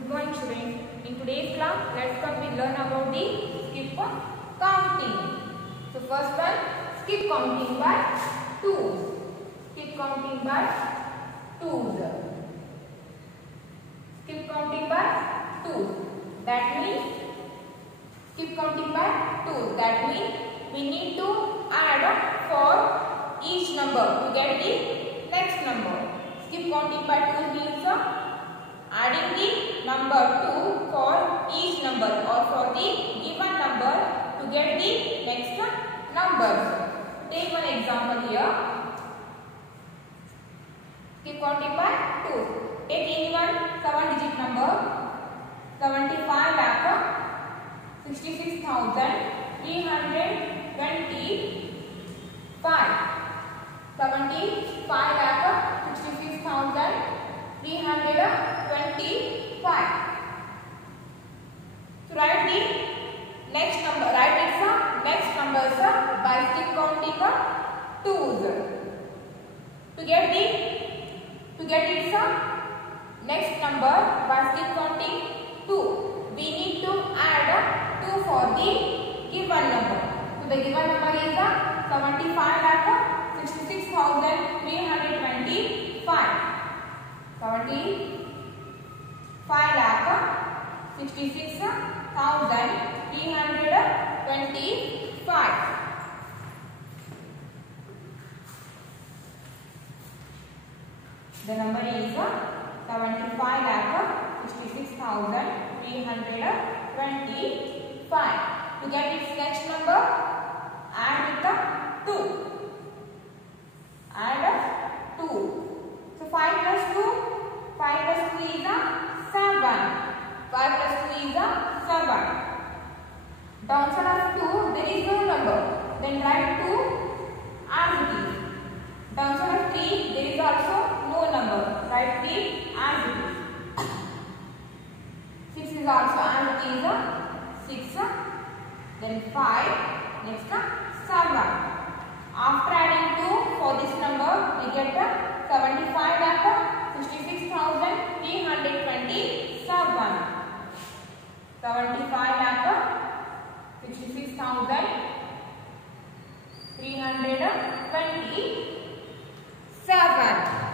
Good morning students. In today's class, let's come we learn about the skip counting. So first one, skip counting by twos. Skip counting by twos. Skip counting by twos. That means skip counting by twos. That means we need to add for each number to get the next number. Skip counting by twos means adding the number 2 for each number or for the given number to get the next numbers. Take one example here. Skip counting by 2. Take any one 7-digit number. 75,66,325. 75,66,325. So write the next number. Write its next numbers by skip counting twos. To get its next number by skip counting 2, we need to add 2 for the given number. So the given number is 75,66,325. 75,66,325. The number is 75,66,325. To get its next number, add with the 2. Add 2. So 5 plus 2. 5 plus 2 is 7. 5 plus 2 is 7. Downside of 2, there is no number. Then write 2 as it is. Downside of 3, there is also no number. Write 3 as it is. 6 is also as it is 6. Then 5. Next 7. After adding 2 for this number, we get 75,66,327. 75,66,327.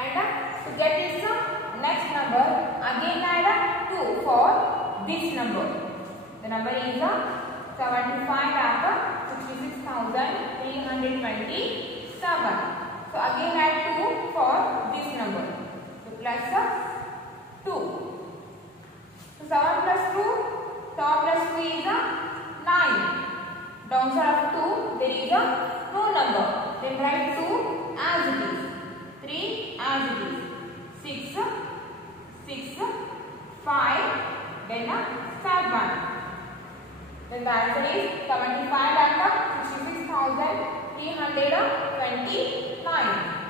And to get its next number, again add 2 for this number. The number is 75,66,327. So again add 2 for this number. So plus 2. So 7 plus 2. 7 plus 2 is 9. Downside of 2, there is no number. Then write 2 as it is. 3 as it is. 6, 5, then 7. Then the answer is 75,66,329.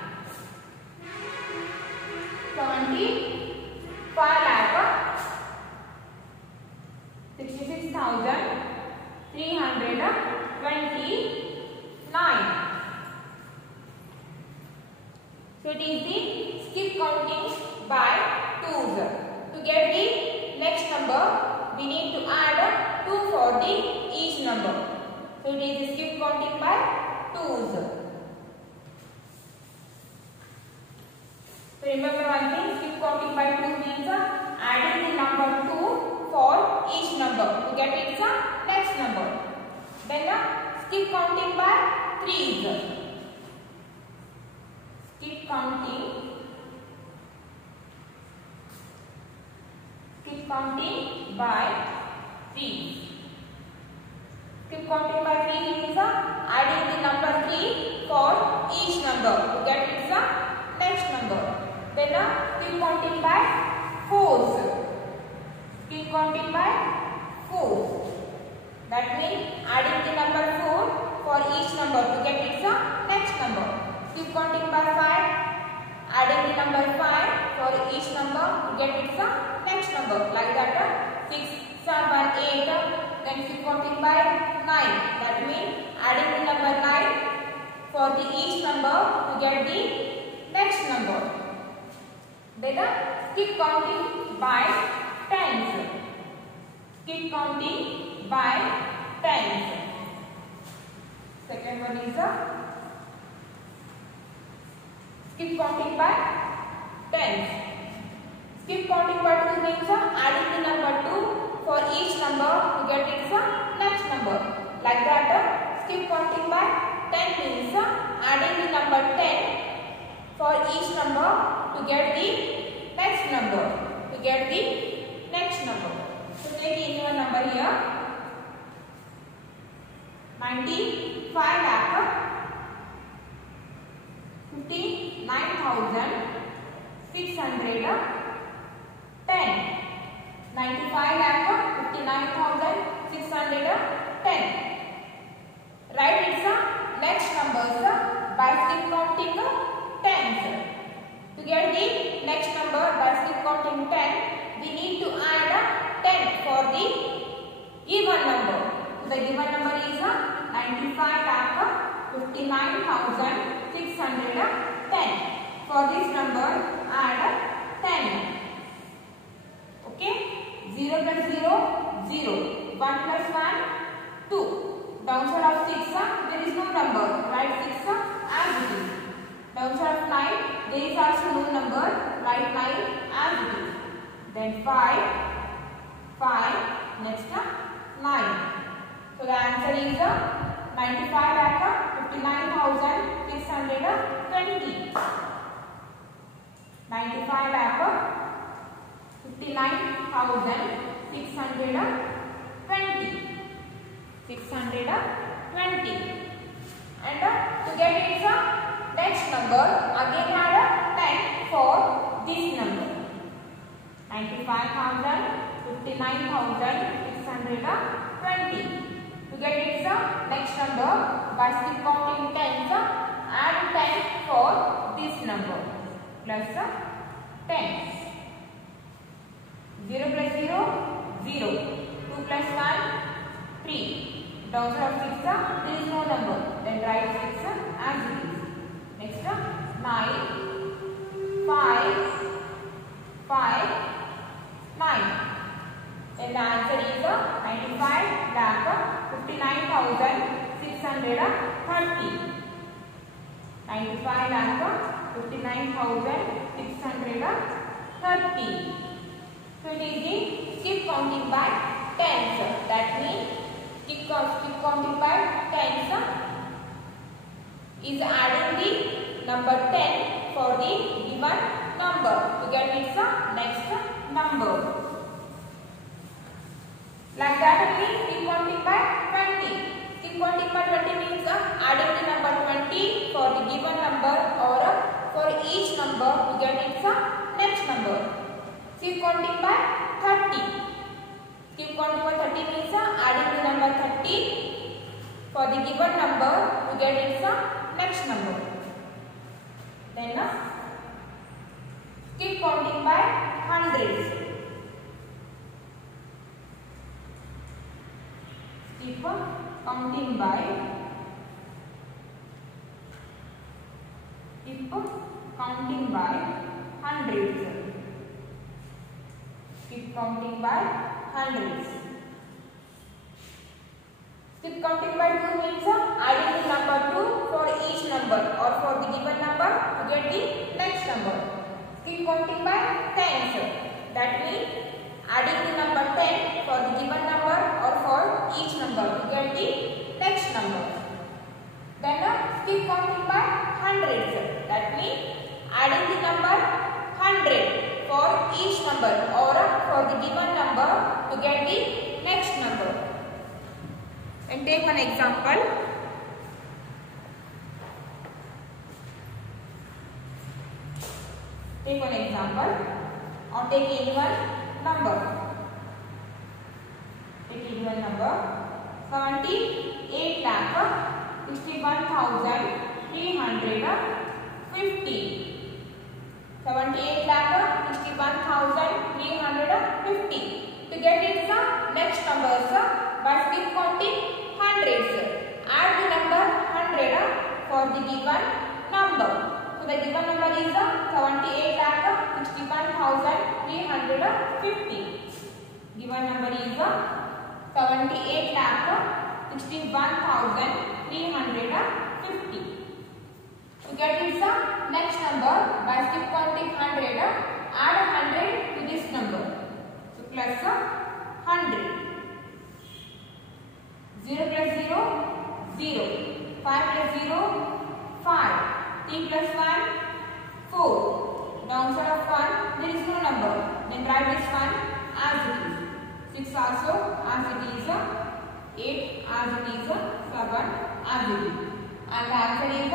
75,66,329. So it is the skip counting by twos. To get the next number, we need to add 2 for the each number. So it is the skip counting by twos. So remember one thing, skip counting by 2 means adding the number 2 for each number to get its next number. Then skip counting by threes. Skip counting by 3. Skip counting by 3 means adding the number 3 for each number to get its next number. Then skip counting by 4s. Skip counting by 4s. That means adding the number 4 for each number to get its next number. Skip counting by 5. Adding the number 5 for each number to get its next number. Like that 6, 7, 8. Then skip counting by 9. That means adding the number 9 for the each number to get the next number. Then skip counting by tens. Skip counting by tens. Second one is skip counting by tens. Skip counting by 2 means adding the number 2 for each number to get its next number. Like that, skip counting by 10 means adding the number 10 for each number to get the next number. To get the next number. So take any one number here. 95 lakh 59,610. 95 lakh 59,610. Write its next numbers by skip counting tens. To get the next number by skip counting 10, we need to add 10 for the given number. So the given number is 95 lakh 59,610. For this number, add 10. Okay? 0 plus 0, 0. 1 plus 1, 2. Downside of 6, there is no number. Write 6 as it is. Downside of 9, there is also no number. Write 9 as it is. Then 5, next 9. So the answer is 95 lakh 59,620. 95 lakh 59,620. 620. And to get its next number, again add 10 for this number. 95,000, 59,620. To get its next number, by skip counting tens, add 10 for this number. Plus 10. 0 plus 0, 0. 2 plus 1, 3. Downside of 6, there is no number. Then write 6 as it is. Next 9, 5, 9. Then the answer is 95 lakh 59,630. 95 lakh 59,630. So it is the skip counting by tens. That means skip counting by tens is adding the number 10 for the given number to get its next number. Like that only skip counting by 20. Skip counting by 20 means adding the number 20 for the given number or for each number to get its next number. Skip counting by 30. Skip counting by 30 means adding the number 30 for the given number to get its next number. Then skip counting by hundreds. Skip counting by hundreds. Skip counting by hundreds. Skip counting by 2 means adding the number 2 for each number or for the given number to get the next number. Skip counting by tens. That means adding the number 10 for the given number or for each number to get the next number. Then skip counting by hundreds. That means adding the number 100 for each number or for the given number to get the next number. And take one example. Take one example or take any one number. Take any one number. 78 lakh 61,350. 78 lakh 61,350. To get its next numbers by skip counting hundreds. Add the number 100 for the given number. So the given number is 78 lakh 61,350. Given number is 78,61,350. To get its next number, by skip counting 100, add 100 to this number. So plus 100. 0 plus 0, 0. 5 plus 0, 5. 3 plus 1, 4. Downside of 1, there is no number. Then write this one as it is. 6 also as it is. 8 as it is. 7 as it is. And the answer is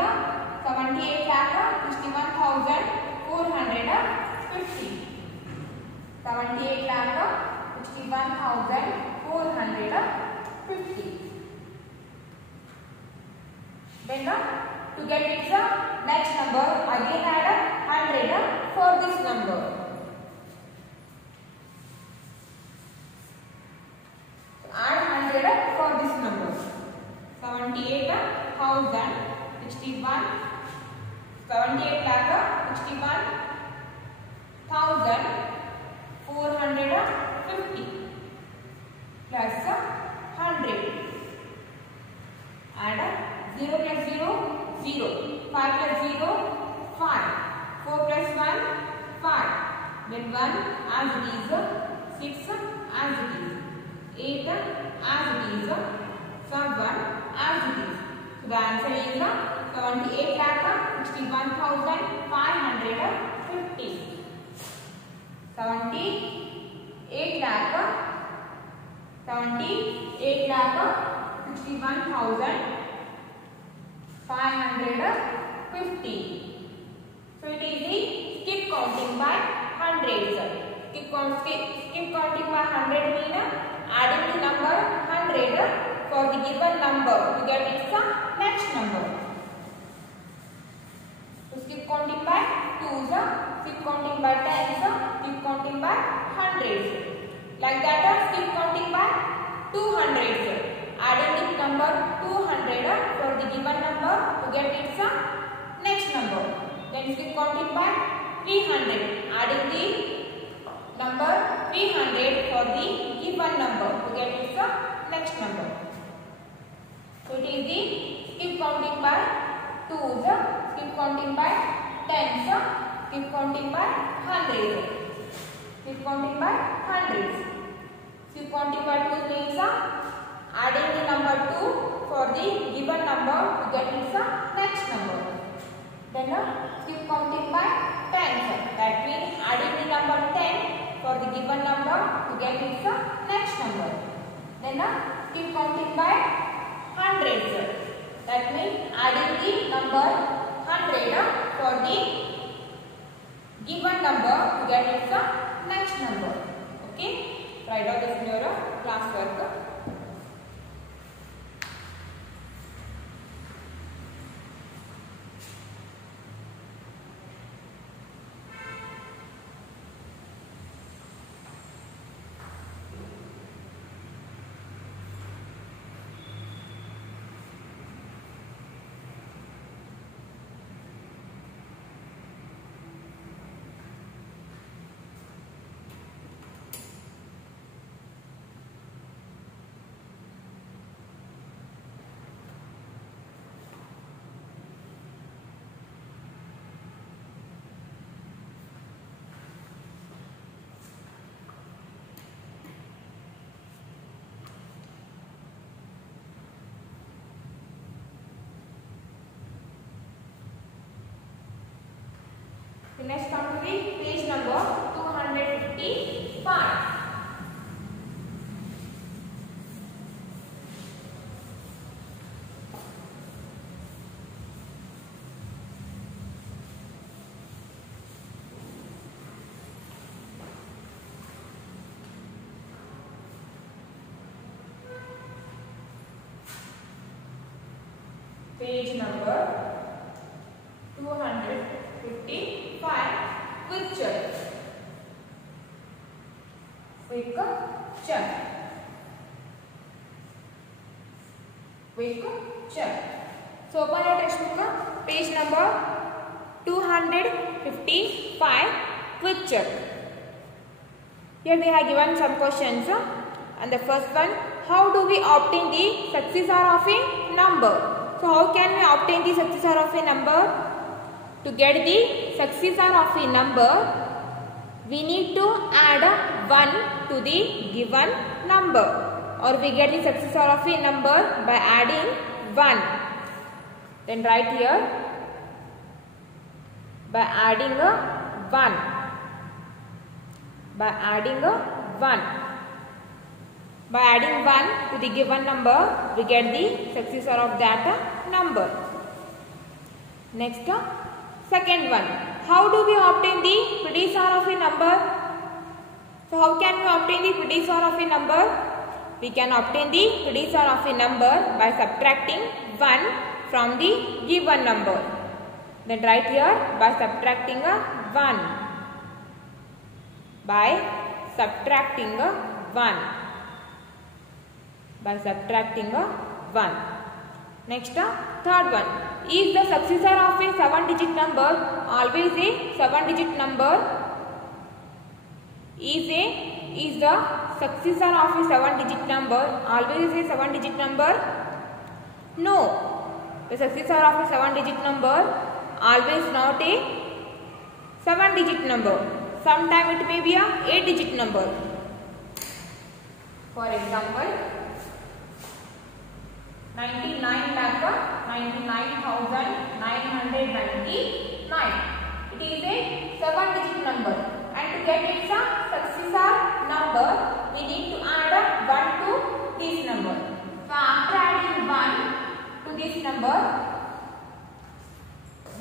78,61,450. 78,61,450. Then to get its next number, again add 100 for this number. So add 100 for this number. 78,61,450 plus 100. Add 0 plus 0, 0. 5 plus 0, 5. 4 plus 1, 5. Then 1 as it is. 6 as it is. 8 as it is. 7 as it is. So the answer is 78,61,550. 78,61,550. So it is the skip counting by hundreds. Skip counting by 100 means adding the number 100 for the given number to get its next number. So skip counting by 2s, skip counting by 10s, skip counting by hundreds. Like that, skip counting by 200s. Adding the number 200 for the given number to get its next number. Then skip counting by 300. Adding the number 300 for the given number to get its next number. So it is the skip counting by 2s, skip counting by 10s, skip counting by hundreds. Skip counting by hundreds. Skip counting by 2 means adding the number 2 for the given number to get its next number. Then skip counting by tens. That means adding the number 10 for the given number to get its next number. Then skip counting by hundreds. That means adding the number 100 for the given number to get its next number. Okay? Write out this in your class work. Next come to the page number 255. Page number 255. Quick check. Quick check. Quick check. So open your textbook, page number 255. Quick check. Here they have given some questions. And the first one, how do we obtain the successor of a number? So how can we obtain the successor of a number? To get the successor of a number, we need to add 1 to the given number, or we get the successor of a number by adding 1. Then write here, by adding a 1. By adding a 1. By adding 1 to the given number, we get the successor of that number. Next, second one. How do we obtain the predecessor of a number? So how can we obtain the predecessor of a number? We can obtain the predecessor of a number by subtracting 1 from the given number. Then write here, by subtracting a 1. By subtracting a 1. By subtracting a 1. Next, third one. Is the successor of a 7-digit number always a 7-digit number? Is the successor of a 7-digit number always a 7-digit number? No. The successor of a 7-digit number always not a 7-digit number. Sometimes it may be a 8-digit number. For example, 99,99,999. It is a 7-digit number, and to get its successor number, we need to add 1 to this number. So after adding 1 to this number,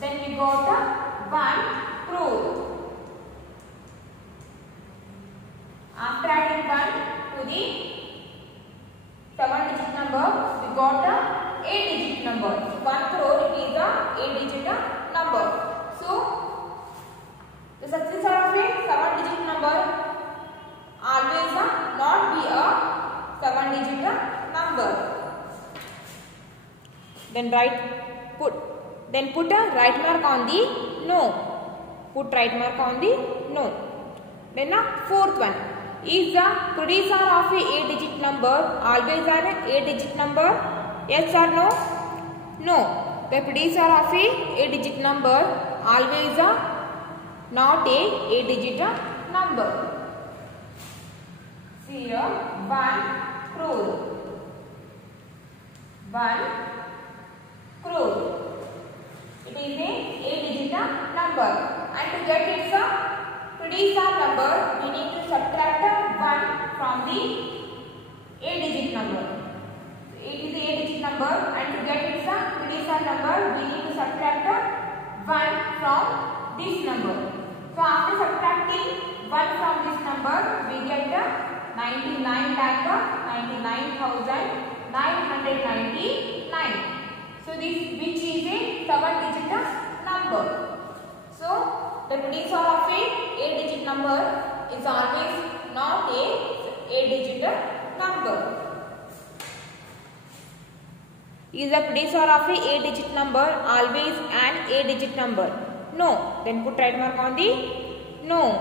then we got 1 crore. After adding 1 to the 7-digit number, we got a 8-digit number. 1 crore, it is a 8-digit number. So the successor of a 7-digit number always not be a 7-digit number. Then put a right mark on the no. Put right mark on the no. Then fourth one. Is the predecessor of a 8-digit number always an 8-digit number? Yes or no? No. The predecessor of a 8-digit number always not a 8-digit number. See here, 1 crore. 1 crore. It is a 8-digit number. And to get its predecessor number, we need to subtract 1 from the 8-digit number. So it is a 8-digit number, and to get its predecessor number, we need to subtract 1 from this number. So after subtracting 1 from this number, we get 99,99,999. So this, which is a 7-digit number. So the predecessor of a 8-digit number is always not a 8-digit number. Is the predecessor of a 8-digit number always an 8-digit number? No. Then put right mark on the no.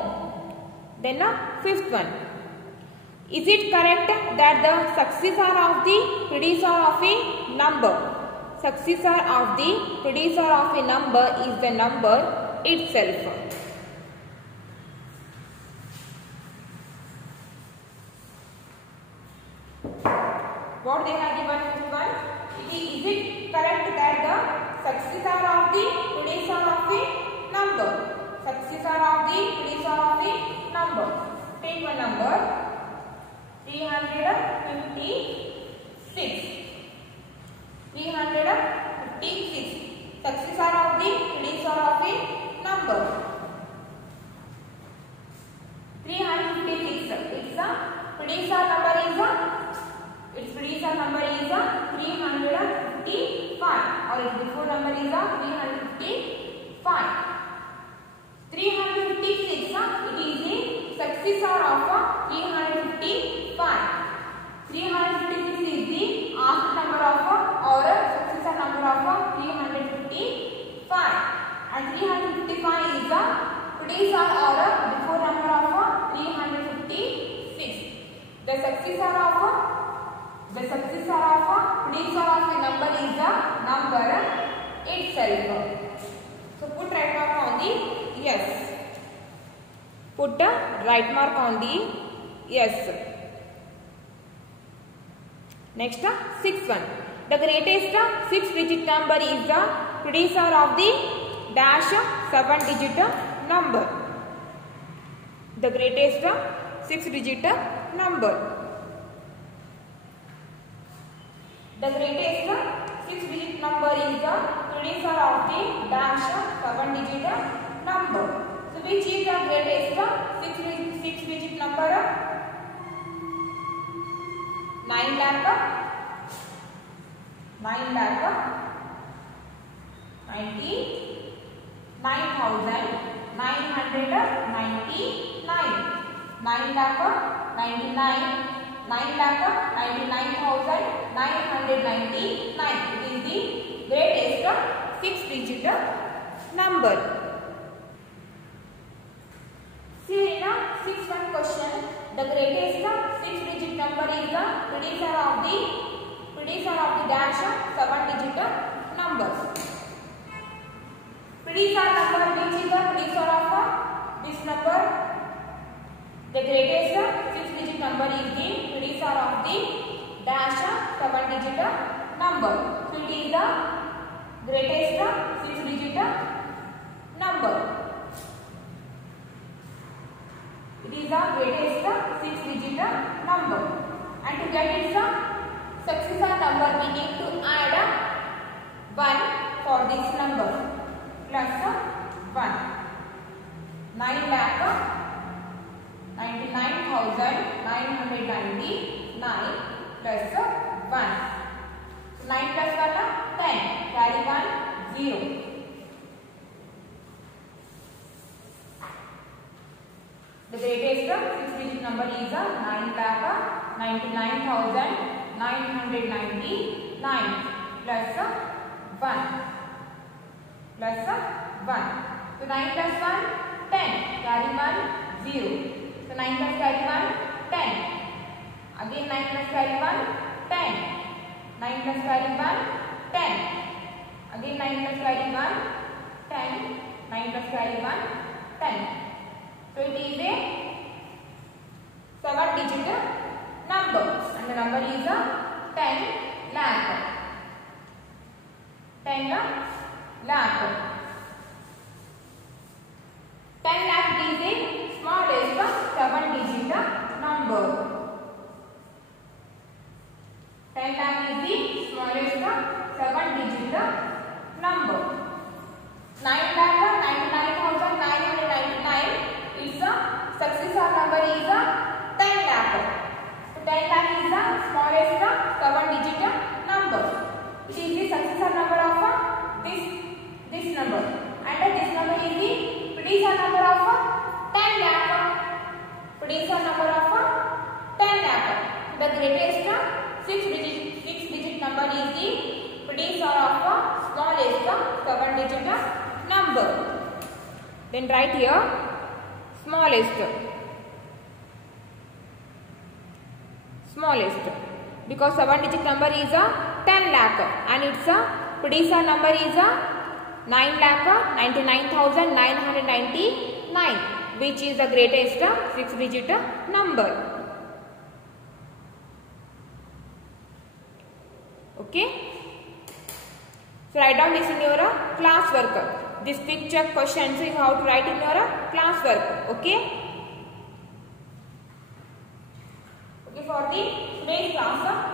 Then fifth one. Is it correct that the successor of the predecessor of a number, successor of the predecessor of a number is the number itself? What they have given fifth one? Is it correct that the successor of the predecessor of a number, successor of the predecessor of a number? Take one number, 356. 356. Successor of the predecessor of a number. 356. Its predecessor number is 355, or its before number is 355. 356. It is the successor of 355. 356 is the after number of or successor number of 355, and 355 is the predecessor or before number of 355. 26. The successor of producer of the number is the number itself. So put right mark on the yes. Put the right mark on the yes. Next, sixth one. The greatest 6-digit number is the producer of the dash 7-digit number. The greatest 6-digit number. The greatest 6-digit number is the producer of the dash 7-digit number. So which is the greatest 6-digit number? 9,99,999. It is the greatest 6-digit number. See in a 6th question, the greatest 6-digit number is the producer of the dash 7-digit numbers. Producer number, which is the producer of this number? The greatest 6-digit number is the producer of the dash 7-digit number. So it is the greatest 6-digit number. It is the greatest 6-digit number. And to get its successor number, we need to add 1 for this number. Plus 1. 9,99,999 plus 1. So 9 plus 1, 10. Carry 1, 0. The greatest 6-digit number is 9,99,999 plus 1. Plus 1. So 9 plus 1, 10. Carry 1, 0. So 9 plus carry 1, 10. Again 9 plus carry 1, 10. 9 plus carry 1, 10. Again 9 plus carry 1, 10. 9 plus carry 1, 10. So it is a 7-digit number. And the number is 10 lakh. 10 lakh. 10 lakh is the smallest 7-digit number. 10 lakh is the smallest 7-digit number. 9,99,999. Its successor number is 10 lakh. So 10 lakh is the smallest 7-digit number. It is the successor number of this number. And this number is the producer number of 10 lakh. Producer number of 10 lakh. The greatest 6-digit number is the producer of smallest 7-digit number. Then write here smallest. Because 7-digit number is 10 lakh and its producer number is 9,99,999, which is the greatest 6-digit number. Okay. So write down this in your class work. This picture questions is how to write in your class work. Okay. Okay, for the today's class